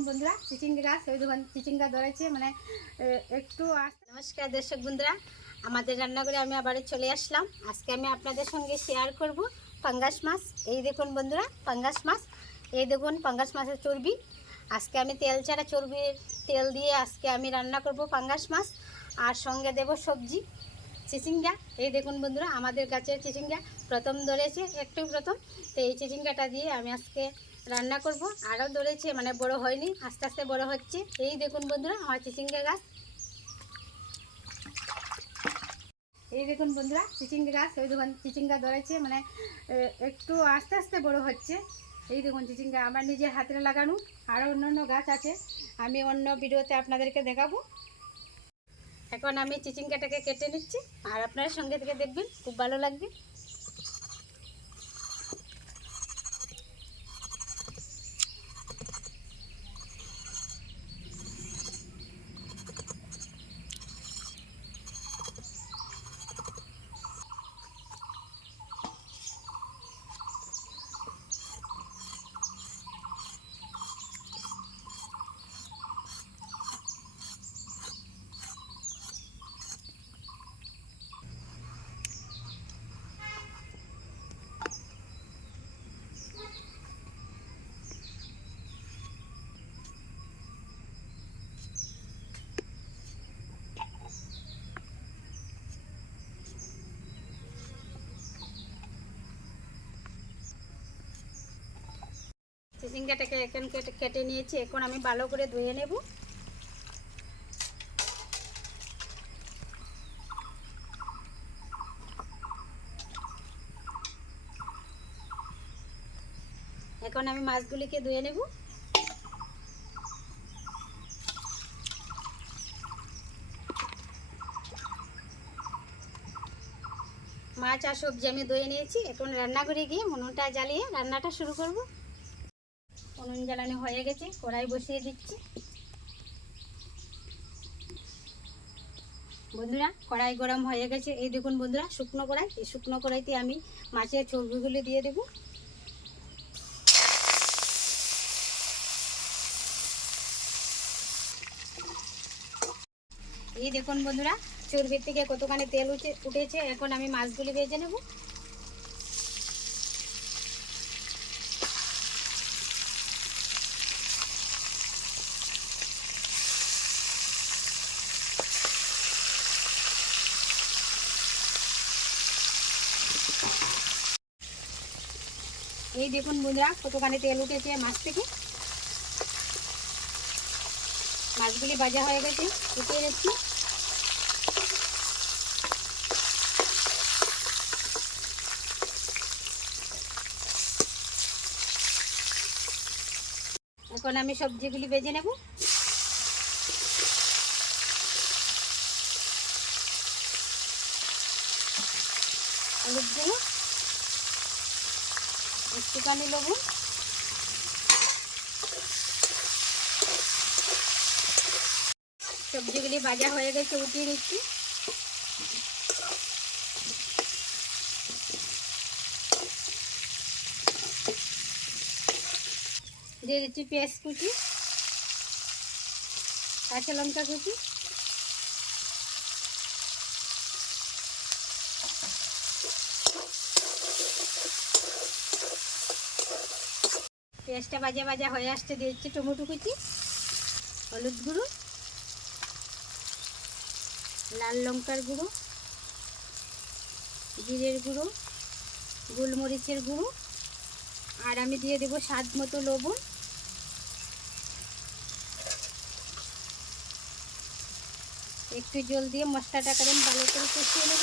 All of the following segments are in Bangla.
দেখুন বন্ধুরা চিচিঙ্গা গাছ, ওই দেখুন চিচিঙ্গা ধরেছে, মানে একটু নমস্কার দর্শক বন্ধুরা, আমাদের রান্নাঘরে আমি আবারও চলে আসলাম। আজকে আমি আপনাদের সঙ্গে শেয়ার করব পাঙ্গাস মাছ। এই দেখুন বন্ধুরা পাঙ্গাস মাছ, এই দেখুন পাঙ্গাস মাছের চর্বি। আজকে আমি তেল ছাড়া চর্বির তেল দিয়ে আজকে আমি রান্না করব পাঙ্গাস মাছ, আর সঙ্গে দেব সবজি চিচিঙ্গা। এই দেখুন বন্ধুরা আমাদের গাছের চিচিঙ্গা প্রথম ধরেছে, একটু প্রথম, তো এই চিচিঙ্গাটা দিয়ে আমি আজকে রান্না করব। আরও ধরেছে, মানে বড় হয়নি, আস্তে আস্তে বড় হচ্ছে। এই দেখুন বন্ধুরা আমার চিচিঙ্গা গাছ, এই দেখুন বন্ধুরা চিচিঙ্গা গাছ, ওই দেখুন চিচিঙ্গা ধরেছে, মানে একটু আস্তে আস্তে বড় হচ্ছে। এই দেখুন চিচিঙ্গা আমার নিজের হাতে লাগানো। আরও অন্যান্য গাছ আছে, আমি অন্য ভিডিওতে আপনাদেরকে দেখাবো। এখন আমি চিচিঙ্গাটাকে কেটে নিচ্ছি, আর আপনারা সঙ্গে থেকে দেখবেন, খুব ভালো লাগবে। চিচিঙ্গাটাকে এখন কেটে নিয়েছি, এখন আমি ভালো করে ধুয়ে নেব। এখন আমি মাছগুলিকে ধুয়ে নেব। মাছ আর সবজি আমি ধুয়ে নিয়েছি, এখন রান্নাঘরে গিয়ে উনুনটা জ্বালিয়ে রান্নাটা শুরু করব। উনুন জ্বালানো হয়ে গেছে, কড়াই বসিয়ে দিচ্ছি। বন্ধুরা কড়াই গরম হয়ে গেছে, এই দেখুন বন্ধুরা শুকনো কড়াই, এই শুকনো কড়াইতে আমি মাছের চর্বিগুলি দিয়ে দেব। এই দেখুন বন্ধুরা চর্বির থেকে কতখানি তেল উঠেছে, এখন আমি মাছগুলি ভেজে নেব। এই দেখুন বন্ধুরা কতখানি তেল উঠেছে মাছ থেকে। মাছগুলি ভাজা হয়ে গেছে, উঠিয়ে নিচ্ছি। এখন আমি সবজিগুলি ভেজে নেব। হলুদ গুঁড়ো, একটুখানি লবণ, সবজিগুলি ভাজা হয়ে গেছে, উঠিয়ে নিচ্ছি। দিয়ে দিচ্ছি পেঁয়াজ কুচি, কাঁচা লঙ্কা কুচি, পেঁয়াজটা ভাজা ভাজা হয়ে আসছে, দিয়ে দিচ্ছি টমেটো কুচি, হলুদ গুঁড়ো, লাল লঙ্কার গুঁড়ো, জিরের গুঁড়ো, গোলমরিচের গুঁড়ো, আর আমি দিয়ে দেবো স্বাদ মতো লবণ। একটু জল দিয়ে মশলাটাকে আমি ভালো করে কষিয়ে নেব।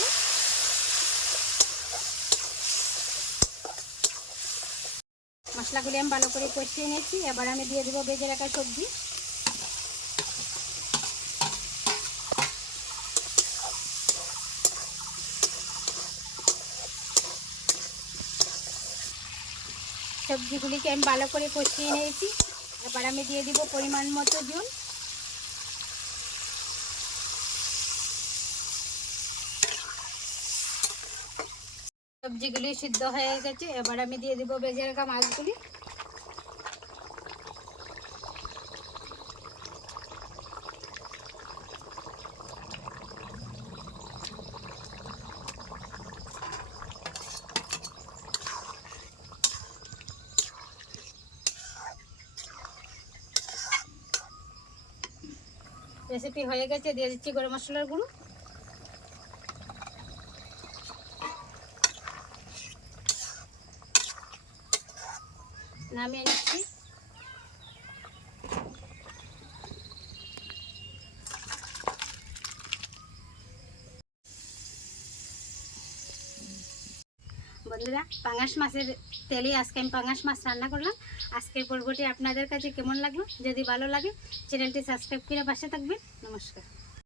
মশলাগুলি আমি ভালো করে কষিয়ে নিয়েছি, এবার আমি দিয়ে দেবো ভেজে রাখা সবজি। সবজিগুলিকে আমি ভালো করে কষিয়ে নিয়েছি, এবার আমি দিয়ে দিব পরিমাণ মতো জল। সবজিগুলি সিদ্ধ হয়ে গেছে, এবার আমি দিয়ে দিব ভেজে রাখা মাছগুলি। রেসিপি হয়ে গেছে, দিয়ে দিচ্ছি গরম মশলার গুঁড়ো। নামিয়ে নিচ্ছি। বন্ধুরা, পাঙাশ মাছের তেলে আজকে আমি পাঙাশ মাছ রান্না করলাম। আজকের পর্বটি আপনাদের কাছে কেমন লাগলো? যদি ভালো লাগে চ্যানেলটি সাবস্ক্রাইব করে পাশে থাকবেন। নমস্কার।